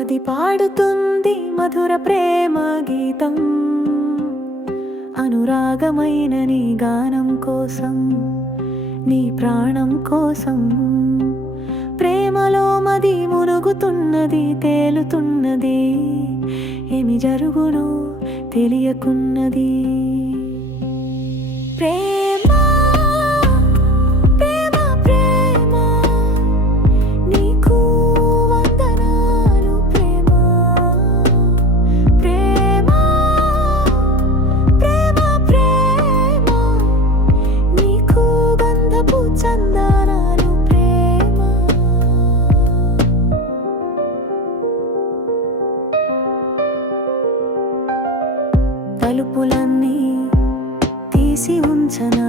మది పాడుతుంది మధుర ప్రేమ గీతం. అనురాగమైన నీ గానం కోసం నీ ప్రాణం కోసం. ప్రేమలో మది మునుగుతున్నది తేలుతున్నది ఏమి జరుగునో తెలియకున్నది. ప్రేమ తలుపులన్నీ తీసి ఉంచనా?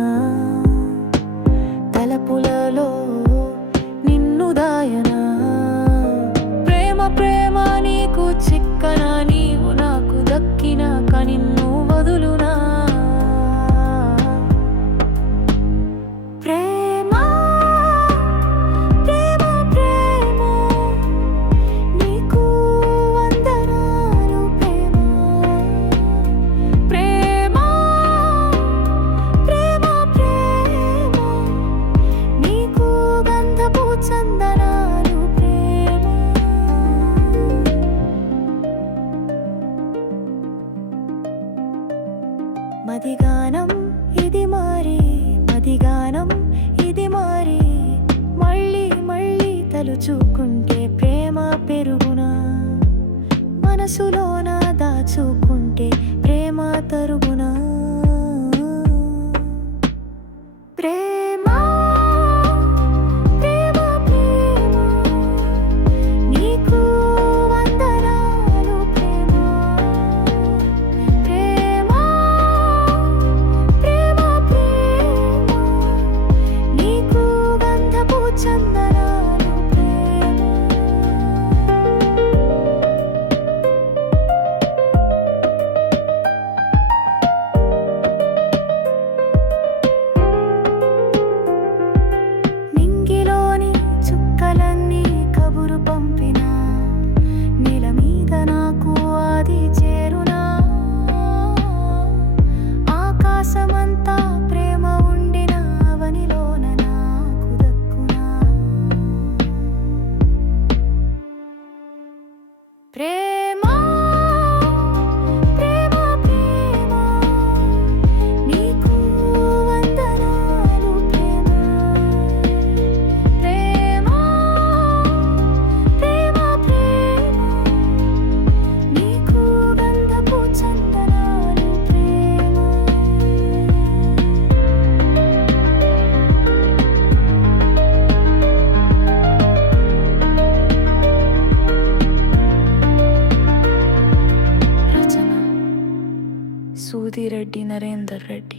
మదిగానం ఇది మారి మదిగానం ఇది మారి మళ్ళీ మళ్ళీ తలుచుకుంటే ప్రేమ పెరుగునా? మనసులోన దాచుకు రచన సూదిరెడ్డి నరేందర్ రెడ్డి